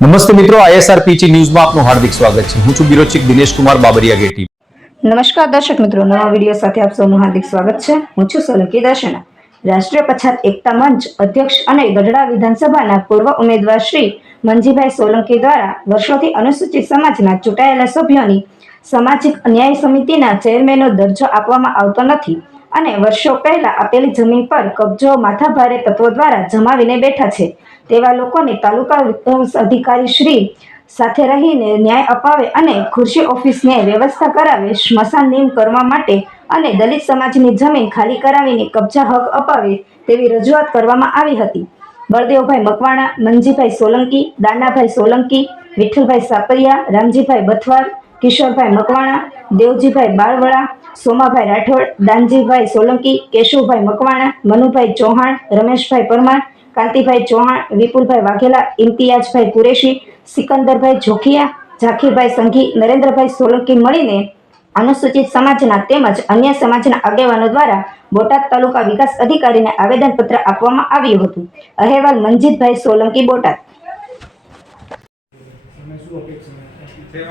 નમસ્તે મિત્રો, ISRPG ન્યૂઝમાં આપનું હાર્દિક સ્વાગત છે. હું છું બ્યુરો ચીફ દિનેશ કુમાર બાબરિયા ગેટી. નમસ્કાર દર્શક મિત્રો, નવા વિડીયો સાથે આપ સૌનું હાર્દિક સ્વાગત છે. હું છું સોલંકી દર્શના. રાષ્ટ્રીય પછાત એકતા મંચ અધ્યક્ષ અને ગઢડા વિધાનસભાના પૂર્વ ઉમેદવાર શ્રી મંજીભાઈ સોલંકી દ્વારા વર્ષોથી અનુસૂચિત સમાજના ચૂંટાયેલા સભ્યોની સામાજિક ન્યાય સમિતિના ચેરમેનનો દરજ્જો આપવામાં આવતો નથી અને વર્ષો પહેલા આપેલી જમીન પર કબજો માથાભારે તત્વો દ્વારા જમાવીને બેઠા છે તેવા લોકોને તાલુકા વિકાસ અધિકારી શ્રી સાથે રહીને ન્યાય અપાવે અને ખુરશી ઓફિસને વ્યવસ્થા કરાવે, સ્મશાન નિયમ કરવા માટે અને દલિત સમાજની જમીન ખાલી કરાવીને કબજા હક અપાવે તેવી રજૂઆત કરવામાં આવી હતી. બળદેવભાઈ મકવાણા, મંજીભાઈ સોલંકી, દાનાભાઈ સોલંકી, વિઠ્ઠલભાઈ સાપરિયા, રામજીભાઈ બથવાર, કિશોરભાઈ મકવાણા, દેવજીભાઈ બાળવડા, સોમાભાઈ રાઠોડ, દાનજીભાઈ સોલંકી, કેશુભાઈ મકવાણા, મનુભાઈ ચૌહાણ, રમેશભાઈ પરમાર, કાંતિભાઈ ચૌહાણ, વિપુલભાઈ વાઘેલા, ઇમ્તિયાજભાઈ કુરેશી, સિકંદરભાઈ જોખિયા, ઝાકીરભાઈ સંઘી, નરેન્દ્રભાઈ સોલંકી મળીને અનુસૂચિત સમાજના તેમજ અન્ય સમાજના આગેવાનો દ્વારા બોટાદ તાલુકા વિકાસ અધિકારીને આવેદનપત્ર આપવામાં આવ્યું હતું. અહેવાલ મંજીતભાઈ સોલંકી, બોટાદ.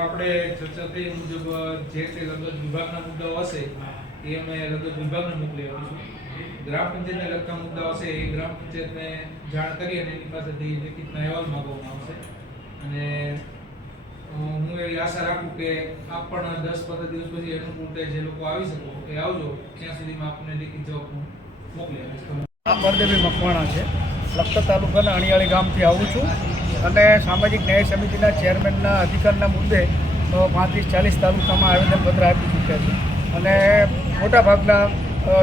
આપણે ચર્ચા થઈ મુજબ જે તે લગત વિભાગના મુદ્દાઓ હશે એ અમે લગત વિભાગને મોકલી આપીશું. ગ્રામ પંચાયતને લગતા મુદ્દાઓ હશે એ ગ્રામ પંચાયતને જાણ કરી અને એની પાસેથી લેખિતના અહેવાલ માંગવામાં આવશે. અને હું એવી આશા રાખું કે આપ પણ 10-15 દિવસ પછી અનુકૂળ થાય જે લોકો આવી શકો એ આવજો, ત્યાં સુધીમાં આપણને લેખિત જવાબ મોકલી આપીશું. બળદેવભાઈ મકવાણા છે. લખતર તાલુકાના અણિયાળી ગામથી આવું છું અને સામાજિક ન્યાય સમિતિના ચેરમેનના અધિકારના મુદ્દે 35-40 તાલુકામાં આવેદનપત્ર આપી ચૂક્યા છે અને મોટાભાગના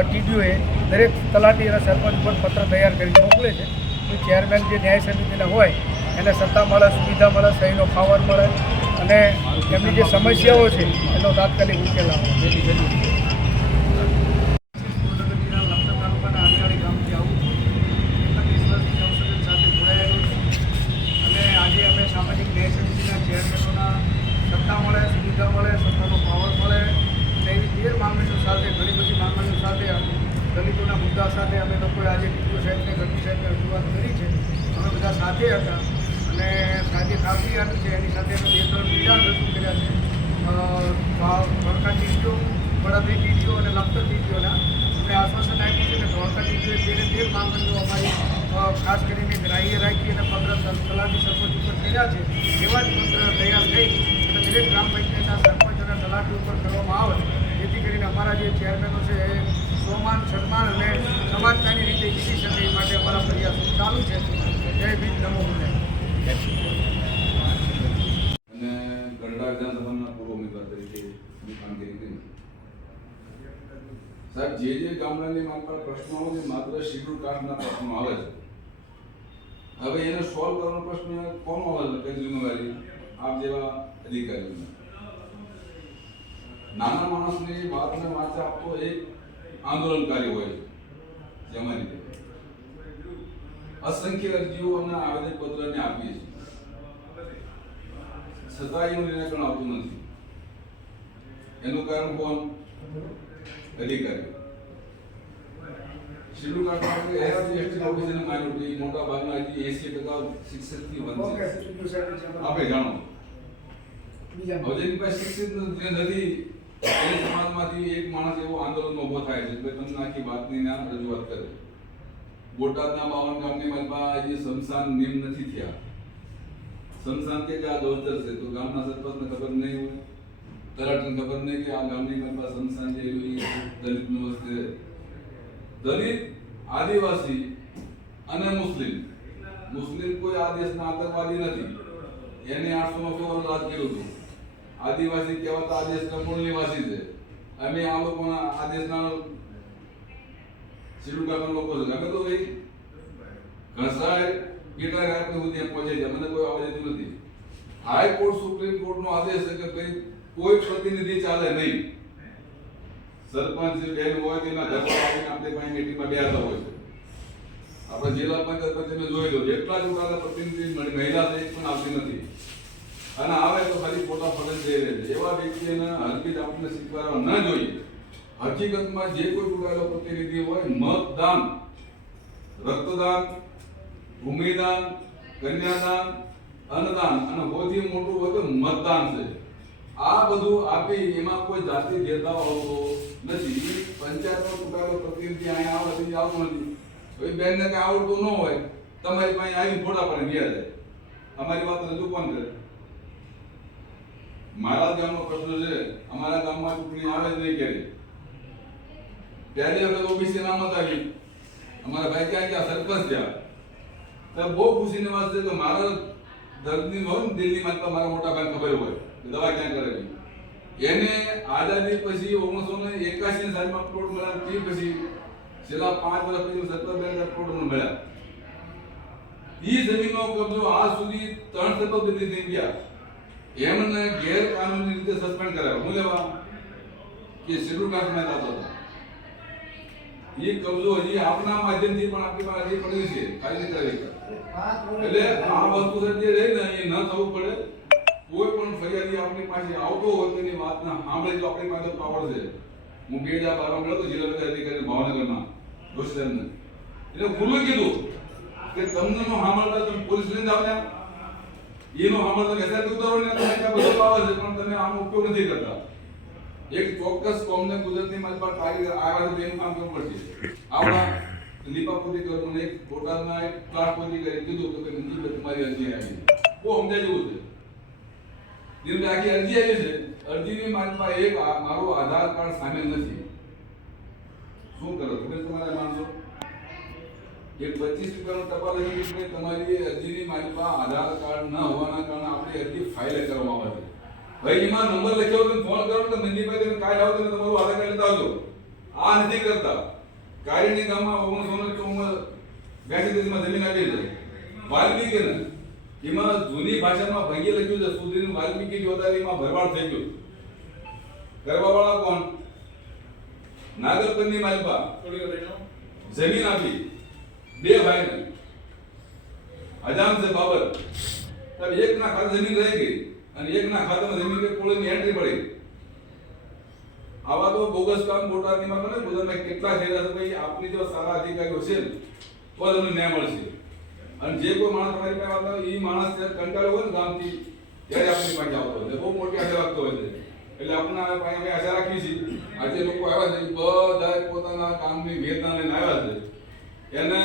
ટીડીઓએ દરેક તલાટી અને સરપંચ પર પત્ર તૈયાર કરીને મોકલે છે કે ચેરમેન જે ન્યાય સમિતિના હોય એને સત્તા મળે, સુવિધા મળે, સહીનો પાવર મળે અને એમની જે સમસ્યાઓ છે એનો તાત્કાલિક ઉકેલ આવે જેથી જરૂરી છે. સામાજિક ન્યાય સમિતિના ચેરમેનોના સત્તા મળે, સુવિધા મળે, સત્તાનો પાવર મળે અને એવી ઢેર માંગણીઓ સાથે, ઘણી બધી માંગણીઓ સાથે, દલિતોના મુદ્દા સાથે અમે લોકોએ આજે ટીડીઓ સાહેબને, ગઢવી સાહેબને રજૂઆત કરી છે. અમે બધા સાથે હતા અને સાથે કાપી આપી છે. એની સાથે અમે 2-3 વિધાન રજૂ કર્યા છે. ધોળકા ટીડીઓ, વડાભાઈ ટીડીઓ અને લખતર ટીડીઓના અમે આશ્વાસન આપ્યું છે કે ધોળકા ટીડીઓએ 13 માંગણીઓ અમારી ખાસ કરીને ગ્રાહ્ય રાખી અને 15 તલાટી સરપંચ ઉપર કર્યા છે. એવા જ પત્ર તૈયાર થઈ અને દરેક ગ્રામ પંચાયતના સરપંચ અને તલાટી ઉપર કરવામાં આવે જેથી કરીને અમારા જે ચેરમેનો છે એ સ્વમાન, સન્માન અને સમાજતાની રીતે જીવી શકે એ માટે અમારા પ્રયાસો ચાલુ છે. જય ભીમ, નમો બુદ્ધાય. અને ગઢડા વિધાનસભાના પૂર્વ ઉમેદવાર તરીકે કામગીરી કરી. સાહેબ, જે ગામડાની માત્ર પ્રશ્નો આવે છે માત્ર શેડ્યુલ કાસ્ટના પ્રશ્નો આવે છે. હવે એને સોલ્વ કરવાનો પ્રશ્ન કોનો આવે છે? કઈ જિમ્મેવારી આપ જેવા અધિકારીઓને. નાના માણસની વાતને વાંચા આપતો એક આંદોલનકારી હોય છે જેમાં રીતે અસંખ્ય અરજીઓ અને આવેદનપત્રને આપીએ છીએ છતાં એનું નિરાકરણ આવતું નથી. એનું કારણ કોણ? અધિકારી. શેડ્યુલ કાસ્ટમાં એસસી, એસટી, ઓબીસી અને માઇનોરિટી મોટા ભાગના હજી 80% શિક્ષિતથી વંચિત. આપણે જાણો હવે જેની પાસે શિક્ષિત નથી એ સમાજમાંથી એક માણસ એવો આંદોલનમાં ઉભો થાય છે કે તમને આખી વાતની ના રજૂઆત કરે. બોટાદના 52 ગામની મતમાં હજી સ્મશાન નિયમ નથી થયા. સ્મશાન કે આ ગૌચર છે તો ગામના સરપંચને ખબર નહીં હોય, તલાટીને ખબર નહીં કે આ ગામની મતમાં સ્મશાન જે દલિતનું વસ્તુ. દલિત, આદિવાસી અને મુસ્લિમ કોઈ આ દેશના આતંકવાદી નથી. એને 800-900 વર્ષ રાજ કર્યું હતું. આદિવાસી કહેવાતા આ દેશના મૂળ નિવાસી છે. અમે આ લોકોના આ દેશના શેડ્યુલ કાસ્ટના લોકો છે. અમે તો ભાઈ ઘસાય કેટલા આપણે સુધી પહોંચે છે. મને કોઈ આવવા દેતું નથી. હાઈકોર્ટ, સુપ્રીમ કોર્ટનો આદેશ છે કે ભાઈ કોઈ પ્રતિનિધિ ચાલે નહીં. સરપંચ બેન હોય તેના ઘર પર આવીને આપણે પાસે મીટિંગમાં બેસતા હોય છે. આપણે જિલ્લા પંચાયત તમે જોઈ લો જેટલા ચૂંટાયેલા પ્રતિનિધિ મહિલા છે પણ આવતી નથી અને આવે તો ખાલી ફોટા ફોટો જઈ રહે છે. એવા વ્યક્તિને હરકત આપણને સ્વીકારવા ન જોઈએ. હકીકતમાં જે કોઈ ચૂંટાયેલો પ્રતિનિધિ હોય મતદાન, રક્તદાન, ભૂમિદાન, કન્યાદાન અન્નદાન અને સૌથી મોટું હોય તો મતદાન છે. આ બધું આપી એમાં કોઈ જાતિ ભેદભાવ આવતો નથી. પંચાયતનો ચૂંટાયેલો પ્રતિનિધિ અહીંયા આવવાથી આવતો નથી. હવે બેનને કઈ આવડતું ન હોય તમારી પાસે આવી ફોટા પડે ગયા જાય. અમારી વાત રજૂ કોણ કરે? મારા ગામનો પ્રશ્ન છે, અમારા ગામમાં ચૂંટણી આવે જ નહીં ક્યારે. પહેલી વખત ઓબીસી નામત આવી, અમારા ભાઈ ક્યાં ગયા સરપંચ થયા. તો બહુ ખુશીની વાત છે કે મારા દર્દની હોય ને દિલ્હીમાં તો મારા મોટા ભાઈને ખબર હોય કે દવા ક્યાં કરેલી. એને આઝાદી પછી 1981 સાલમાં પ્લોટ મળ્યા. તે પછી છેલ્લા 5 વર્ષ પછી 17,000 પ્લોટ મળ્યા. એ જમીનનો કબજો આજ સુધી 3 શતાબ્દી થઈ ગયા. એમને ગેરકાનૂની રીતે સસ્પેન્ડ કરાવ્યા. હું લેવા કે શેડ્યુલ કાસ્ટમાં જતો હતો. એ કબજો હજી આપના માધ્યમથી પણ આપણી પાસે હજી પડી છે, ખાલી કરાવી. એટલે આ વસ્તુ જે રહી ને એ ન થવું પડે. કોઈ પણ ફરિયાદી આપણી પાસે આવતો હોય તેની વાતના સાંભળે તો આપણી પાસે પાવર છે. હું 2012 મળ્યો તો જિલ્લા વિકાસ અધિકારી ભાવનગરના દોસ્તને, એટલે ખુલ્લું કીધું કે તમને નો સાંભળતા તમે પોલીસ લઈને આવ્યા, એનો સાંભળતા એસઆઈટી ઉતારો ને તમે બધું આવે છે પણ તમે આનો ઉપયોગ નથી કરતા. એક ચોક્કસ કોમને ગુજરાતની માલપા ટાર્ગેટ આવ્યા છે એનું કામ કરવું પડશે. આપણા લીપાપુરી ગવર્મેન્ટ એક બોટાદના એક ક્લાસપતિ કરી કીધું કે મંજીભાઈ તમારી અરજી આવી. બહુ સમજાય જેવું છે. જેમ આખી અરજી આવી છે, અરજીની માલપા એક મારું આધાર કાર્ડ સામેલ નથી. શું કરો તમે તમારા માણસો? એક 25 રૂપિયાનો ટપાલ લખી કે તમારી અરજીની માલપા આધાર કાર્ડ ન હોવાના કારણે આપણી અરજી ફાઇલ કરવામાં આવે છે. ભાઈ એમાં નંબર લખ્યો તો ફોન કરો તો મંજીભાઈ તમે કાલ આવો તો તમારું આધાર કાર્ડ લેતા આવજો. આ નથી કરતા. કારીની ગામમાં 1982 માં જમીન આપી છે વાલ્મીકીને. એમાં જૂની ભાષામાં ભાગ્ય લખ્યું છે સુધીનું વાલ્મીકી જોતારીમાં ભરવાડ થઈ ગયું. કરવાવાળા કોણ? નાગરપંથની માલપા જમીન આપી 2 ભાઈને, અજામ છે બાબર. તબ એકના ખાતે જમીન રહી ગઈ અને એકના ખાતામાં જમીન કે કોળીની એન્ટ્રી પડી. આવા તો બોગસ કામ બોટાદની માં બને. ગુજરાતમાં કેટલા થયેલા છે ભાઈ. આપની જો સારા અધિકારીઓ છે તો તમને ન્યાય મળશે. અને જે કોઈ માણસ તમારી પાસે આવતા હોય એ માણસ કંટાળ્યો હોય ને ગામથી ત્યારે આપણી પાસે આવતો હોય બહુ મોટી આશા રાખતો હોય છે. એટલે આપણા પાસે અમે આશા રાખીએ છીએ. આજે લોકો આવ્યા છે બધા પોતાના કામની વેદના લઈને આવ્યા છે. એને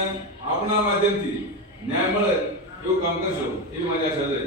આપણા માધ્યમથી ન્યાય મળે એવું કામ કરશો એવી મારી આશા છે.